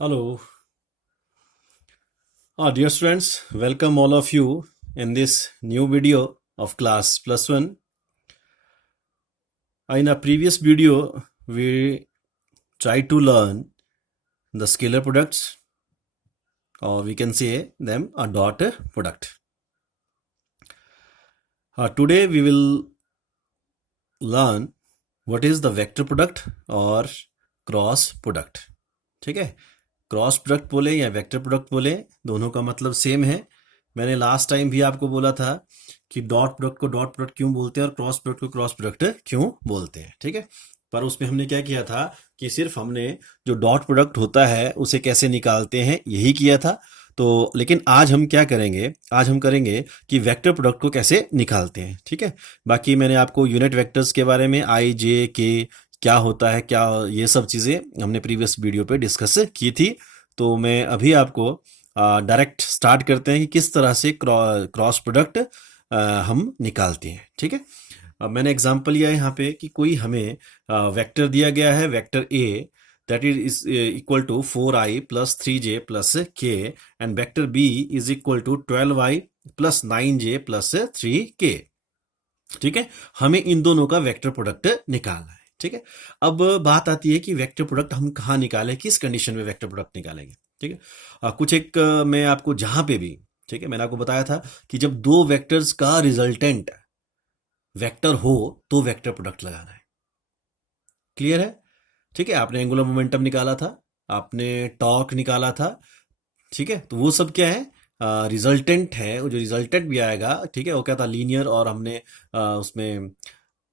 Hello, dear students, welcome all of you in this new video of class plus one. In a previous video, we tried to learn the scalar products, or we can say them a dot product. Today we will learn what is the vector product or cross product. ठीक है, cross product बोले या vector product बोले, दोनों का मतलब same है. मैंने लास्ट टाइम भी आपको बोला था कि dot product co dot product क्यों बोलते हैं और क्रॉस प्रोडक्ट को क्रॉस प्रोडक्ट क्यों बोलते हैं. ठीक है, पर उसमें हमने क्या किया था कि सिर्फ हमने जो डॉट प्रोडक्ट होता है उसे कैसे निकालते हैं यही किया था. तो लेकिन आज हम क्या करेंगे, आज हम करेंगे कि वेक्टर प्रोडक्ट को कैसे निकालते हैं. ठीक है, बाकी मैंने आपको यूनिट वेक्टर्स के बारे में आई जे के क्या होता है, क्या ये सब चीज़ें हमने प्रीवियस वीडियो पे डिस्कस की थी. तो मैं अभी आपको डायरेक्ट स्टार्ट करते हैं कि किस तरह से क्रॉस प्रोडक्ट हम निकालते हैं. ठीक है, अब मैंने एग्जांपल लिया है यहाँ पे कि कोई हमें वेक्टर दिया गया है, vector A that is equal to 4i plus 3j plus k and vector b is equal to 12i plus 9j plus 3k. ठीक है, हमें इन दोनों का वेक्टर प्रोडक्ट निकालना है. ठीक है, अब बात आती है कि वेक्टर प्रोडक्ट हम कहाँ निकालें, किस कंडीशन में वेक्टर प्रोडक्ट निकालेंगे. ठीक है, कुछ एक मैं आपको जहां पे भी, ठीक है, मैंने आपको बताया था कि जब दो वेक्टर्स का रिजल्टेंट वेक्टर हो तो वेक्टर प्रोडक्ट लगाना है. क्लियर है. ठीक है, आपने एंगुलर मोमेंटम निकाला था, आपने टॉर्क निकाला था. ठीक है, तो वो सब क्या है, रिजल्टेंट है. वो जो रिजल्टेंट भी आएगा, ठीक है, वो क्या था, लीनियर, और हमने उसमें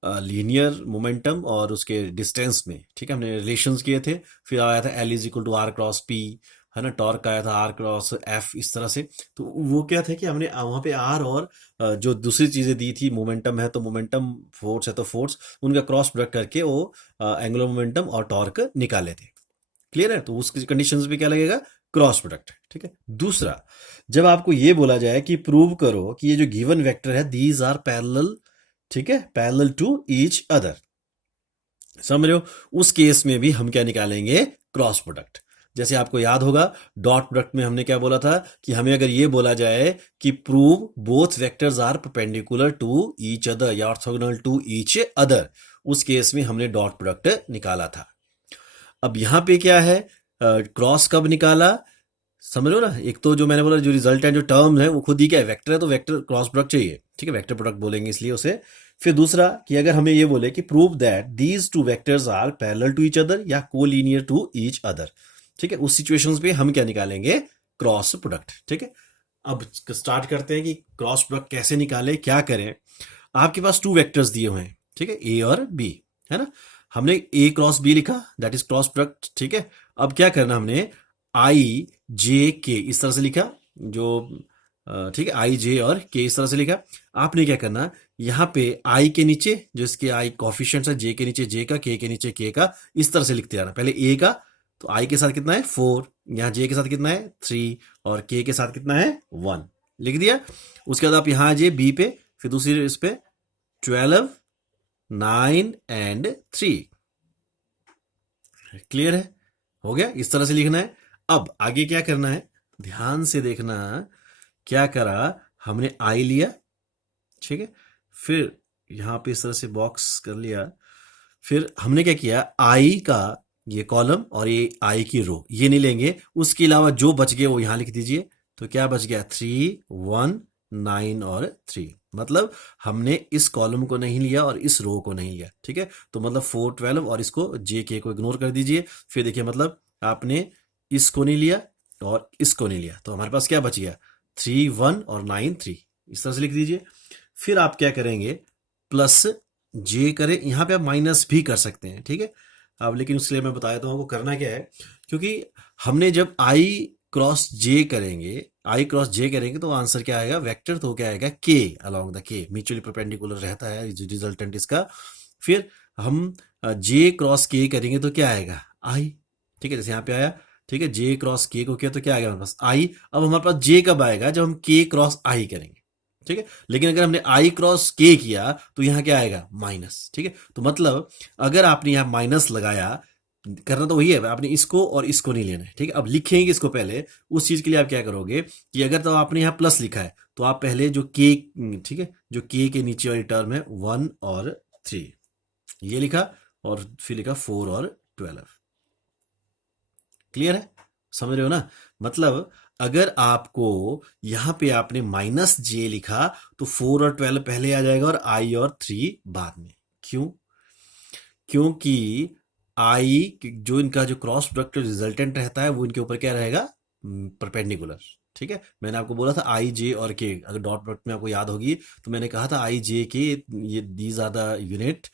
लीनियर मोमेंटम और उसके डिस्टेंस में, ठीक है, हमने रिलेशंस किए थे. फिर आया था L is equal to R cross P, है ना, टॉर्क आया था आर क्रॉस एफ, इस तरह से. तो वो क्या था कि हमने वहाँ पे आर और जो दूसरी चीज़ें दी थी, मोमेंटम है तो मोमेंटम, फोर्स है तो फोर्स, उनका क्रॉस प्रोडक्ट करके वो एंगुलर मोमेंटम और टॉर्क निकाले थे. क्लियर है, तो उसकी कंडीशंस में क्या लगेगा, क्रॉस प्रोडक्ट. ठीक है, दूसरा, जब आपको ये बोला जाए कि प्रूव करो कि ये जो गिवन वेक्टर है दीज आर पैरेलल, ठीक है, पैरेलल टू ईच अदर, समझ रहे हो, उस केस में भी हम क्या निकालेंगे, क्रॉस प्रोडक्ट. जैसे आपको याद होगा डॉट प्रोडक्ट में हमने क्या बोला था कि हमें अगर ये बोला जाए कि prove both vectors are perpendicular to each other या ऑर्थोगोनल टू ईच अदर, उस केस में हमने डॉट प्रोडक्ट निकाला था. अब यहां पे क्या है, क्रॉस कब निकाला, समझ लो ना. एक तो जो मैंने बोला जो रिजल्ट है, जो टर्म है, वो खुद ही क्या है, वेक्टर है, तो वेक्टर क्रॉस प्रोडक्ट चाहिए. ठीक है, वेक्टर प्रोडक्ट बोलेंगे इसलिए उसे. फिर दूसरा कि अगर हमें ये बोले कि prove that these two vectors are parallel to each other या कोलिनियर टू ईच अदर, ठीक है, उस सिचुएशंस पे हम क्या निकालेंगे, क्रॉस प्रोडक्ट. ठीक है, अब स्टार्ट करते हैं कि क्रॉस प्रोडक्ट कैसे निकाले, क्या करें. आपके पास टू वेक्टर्स दिए हुए हैं, ठीक है, ए और बी, है ना. हमने ए क्रॉस बी लिखा, दैट इज क्रॉस प्रोडक्ट. ठीक है, अब क्या करना, हमने आई जे के इस तरह से लिखा, जो ठीक है, आई जे और के इस तरह से लिखा. आपने क्या करना, यहाँ पे आई के नीचे जो इसके आई कॉफिशिएंट्स है, जे के नीचे जे का, के नीचे के का, इस तरह से लिखते जाना. पहले ए का, तो आई के साथ कितना है 4, यहाँ जे के साथ कितना है 3, और के साथ कितना है 1, लिख दिया. उसके बाद आप यहाँ आ जाइए बी पे, फिर दूसरी इस पे 12, 9 एंड 3. क्लियर है, हो गया, इस तरह से लिखना है. अब आगे क्या करना है, ध्यान से देखना. क्या करा, हमने आई लिया, ठीक है, फिर यहां पे इस तरह से बॉक्स कर लिया. फिर हमने क्या किया, आई का ये कॉलम और ये आई की रो ये नहीं लेंगे, उसके अलावा जो बच गए वो यहां लिख दीजिए. तो क्या बच गया, 3, 1, 9 और 3. मतलब हमने इस कॉलम को नहीं लिया और इस रो को नहीं लिया. ठीक है, तो मतलब 4, 12 और इसको जे के को इग्नोर कर दीजिए. फिर देखिए, मतलब आपने इसको नहीं लिया और इसको नहीं लिया, तो हमारे पास क्या बच गया, 3, 1 और 9, 3, इस तरह से लिख दीजिए. फिर आप क्या करेंगे, प्लस जे करें, यहां पे आप माइनस भी कर सकते हैं. ठीक है, अब लेकिन उसके लिए मैं बता देता हूँ आपको करना क्या है, क्योंकि हमने जब आई क्रॉस जे करेंगे, आई क्रॉस जे करेंगे तो आंसर क्या आएगा, वेक्टर तो क्या आएगा, के अलोंग द के, म्यूचुअली परपेंडिकुलर रहता है रिजल्टेंट इसका. फिर हम जे क्रॉस के करेंगे तो क्या आएगा, आई. ठीक है, जैसे यहाँ पे आया, ठीक है, जे क्रॉस के को किया तो क्या आएगा हमारे पास, आई. अब हमारे पास जे कब आएगा, जब हम के क्रॉस आई करेंगे. ठीक है, लेकिन अगर हमने आई क्रॉस के किया तो यहां क्या आएगा, माइनस. ठीक है, तो मतलब अगर आपने यहां माइनस लगाया, करना तो वही है, आपने इसको और इसको नहीं लेना है, ठीक है। अब लिखेंगे इसको पहले, उस चीज के लिए आप क्या करोगे कि अगर तो आपने यहाँ प्लस लिखा है तो आप पहले जो के, ठीक है, जो के नीचे वाली टर्म है 1 और 3 ये लिखा, और फिर लिखा 4 और 12। क्लियर है, समझ रहे हो ना। मतलब अगर आपको यहां पे आपने माइनस जे लिखा तो 4 और 12 पहले आ जाएगा और आई और 3 बाद में। क्यों? क्योंकि आई जो इनका जो क्रॉस प्रोडक्ट रिजल्टेंट रहता है वो इनके ऊपर क्या रहेगा, परपेंडिकुलर। ठीक है, मैंने आपको बोला था आई जे और के, अगर डॉट प्रोडक्ट में आपको याद होगी तो मैंने कहा था आई जे के, ये these are the unit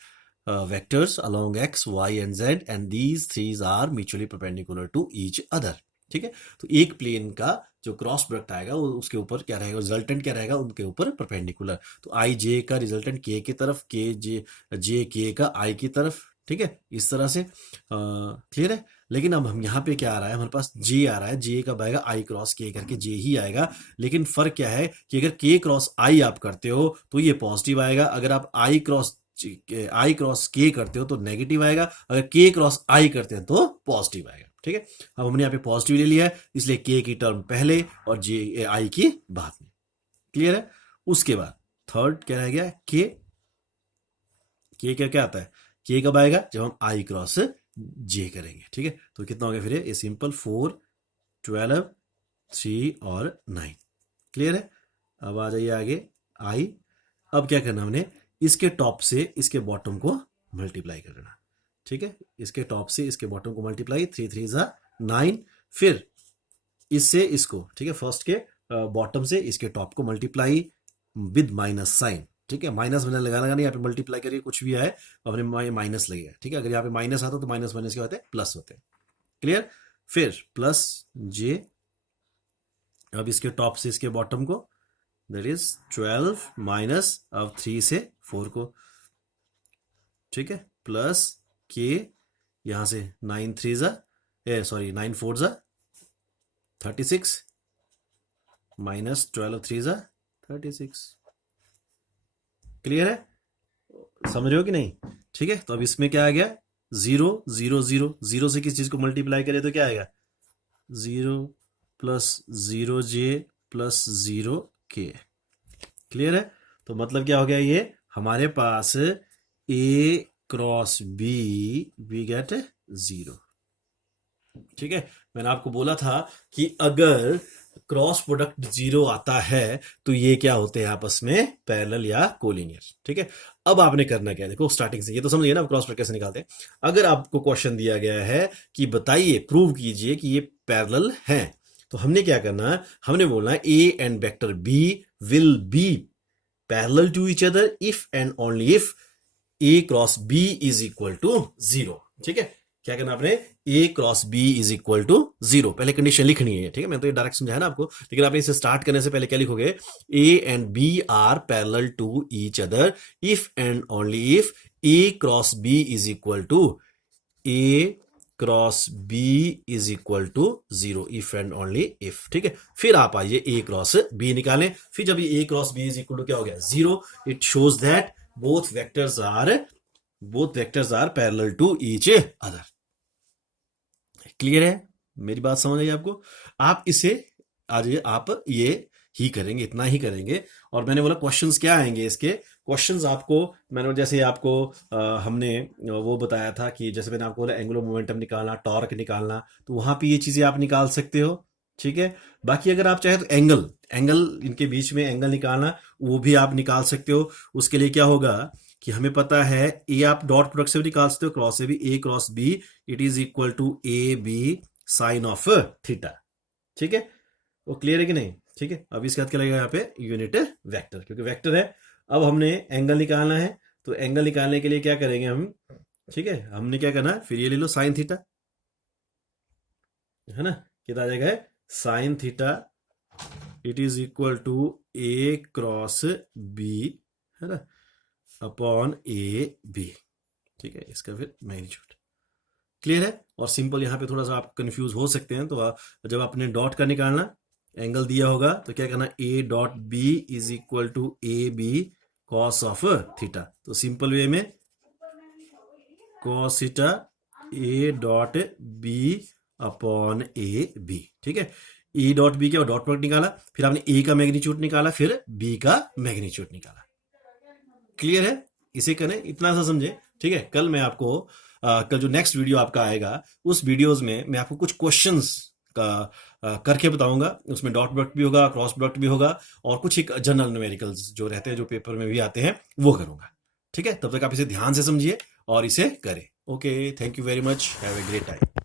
vectors along X Y and Z and these threes are mutually perpendicular to each other. ठीक है, तो एक प्लेन का जो क्रॉस प्रोडक्ट आएगा वो उसके ऊपर क्या रहेगा, रिजल्टेंट क्या रहेगा, उनके ऊपर परपेंडिकुलर। तो आई जे का रिजल्टेंट के की तरफ, के जे के का आई की तरफ। ठीक है, इस तरह से क्लियर है। लेकिन अब हम यहाँ पे क्या आ रहा है, हमारे पास जे आ रहा है, जे कब आएगा, आई क्रॉस के करके जे ही आएगा। लेकिन फर्क क्या है कि अगर के क्रॉस आई आप करते हो तो ये पॉजिटिव आएगा, अगर आप आई क्रॉस के करते हो तो नेगेटिव आएगा, अगर के क्रॉस आई करते हैं तो पॉजिटिव आएगा। ठीक है, अब हमने यहाँ पे पॉजिटिव ले लिया है, इसलिए के की टर्म पहले और जे आई की बाद में। क्लियर है। उसके बाद थर्ड क्या रह गया, के क्या क्या आता है, के कब आएगा, जब हम आई क्रॉस जे करेंगे। ठीक है, तो कितना हो गया फिर ये सिंपल 4, 12, 3 और 9। क्लियर है। अब आ जाइए आगे आई। अब क्या करना हमने, इसके टॉप से इसके बॉटम को मल्टीप्लाई कर देना। ठीक है, इसके टॉप से इसके बॉटम को मल्टीप्लाई, 3 3 जा 9, फिर इससे इसको, ठीक है, फर्स्ट के बॉटम से इसके टॉप को मल्टीप्लाई विद माइनस साइन। ठीक है, माइनस मैंने लगाना नहीं, यहाँ पे मल्टीप्लाई करिए कुछ भी आए अपने माइनस लगेगा। ठीक है, अगर यहाँ पे माइनस आता तो माइनस माइनस क्या होते हैं, प्लस होते हैं। क्लियर। फिर प्लस जे, अब इसके टॉप से इसके बॉटम को, दैट इज 12 माइनस अब 3 से 4 को। ठीक है, प्लस के, यहां से 9 3 जा, सॉरी 9 4 जा 36, माइनस 12 3 जा 36। क्लियर है, समझ रहे हो कि नहीं। ठीक है, तो अब इसमें क्या आ गया, 0 0 0, 0 से किस चीज को मल्टीप्लाई करें तो क्या आएगा, 0 प्लस 0 जे प्लस 0 के। क्लियर है, तो मतलब क्या हो गया, ये हमारे पास ए क्रॉस बी वी गेट 0। ठीक है, मैंने आपको बोला था कि अगर क्रॉस प्रोडक्ट 0 आता है तो ये क्या होते हैं, आपस में पैरेलल या कोलिनियर। ठीक है, अब आपने करना क्या है, देखो स्टार्टिंग से ये तो समझिए ना क्रॉस प्रोडक्ट कैसे निकालते हैं। अगर आपको क्वेश्चन दिया गया है कि बताइए, प्रूव कीजिए कि ये पैरेलल हैं, तो हमने क्या करना है, हमने बोलना है A and vector B will be parallel to each other if and only if A cross B is equal to 0। ठीक है, क्या करना आपने, A cross B is equal to 0, पहले कंडीशन लिखनी है। ठीक है, मैं तो ये डायरेक्ट समझाया ना आपको, लेकिन आपने इसे स्टार्ट करने से पहले क्या लिखोगे, A and B are parallel to each other if and only if A cross B is equal to A cross B is equal to 0 if and only if. ठीक है, फिर आप आइए ए क्रॉस बी निकालें, फिर जब ये A cross B is equal to क्या हो गया, 0, it shows that both vectors are parallel to each other। Clear है, मेरी बात समझ आई आपको। आप इसे आज आप ये ही करेंगे, इतना ही करेंगे। और मैंने बोला क्वेश्चंस क्या आएंगे इसके, क्वेश्चंस आपको मैंने जैसे आपको हमने वो बताया था कि जैसे मैंने आपको बोला एंगुलर मोमेंटम निकालना, टॉर्क निकालना, तो वहां पे ये चीजें आप निकाल सकते हो। ठीक है, बाकी अगर आप चाहे तो एंगल इनके बीच में एंगल निकालना वो भी आप निकाल सकते हो। उसके लिए क्या होगा कि हमें पता है, ए आप डॉट प्रोडक्ट से भी निकाल सकते हो, क्रॉस से भी, A cross B it is equal to A B sine of theta. ठीक है, वो क्लियर है कि नहीं। ठीक है, अब इसके बाद क्या लगेगा यहाँ पे, यूनिट वेक्टर, क्योंकि वेक्टर है। अब हमने एंगल निकालना है, तो एंगल निकालने के लिए क्या करेंगे हम, ठीक है, हमने क्या करना है, फिर ये ले लो साइन थीटा, है ना, कितना आ जाएगा, sine theta it is equal to A cross B, है ना, अपॉन ए बी। ठीक है, इसका फिर मैग्नीट्यूड। क्लियर है, और सिंपल यहाँ पे थोड़ा सा आप कंफ्यूज हो सकते हैं, तो जब आपने डॉट का निकालना, एंगल दिया होगा तो क्या करना, A dot B is equal to A B cos of theta. तो सिंपल वे में cos theta A dot B upon A B, ठीक है। ए डॉट बी क्या, डॉट प्रोडक्ट निकाला, फिर आपने ए का मैग्नीट्यूड निकाला, फिर बी का मैग्नीट्यूड निकाला। क्लियर है? इसे करें, इतना सा समझे, ठीक है। कल मैं आपको कल जो नेक्स्ट वीडियो आपका आएगा उस वीडियोस में मैं आपको कुछ क्वेश्चंस का करके बताऊंगा। उसमें डॉट प्रोडक्ट भी होगा, क्रॉस प्रोडक्ट भी होगा, और कुछ एक जनरल न्यूमेरिकल्स जो रहते हैं, जो पेपर में भी आते हैं, वो करूंगा। ठीक है, तब तक आप इसे ध्यान से समझिए और इसे करें। Okay, thank you very much, have a great time.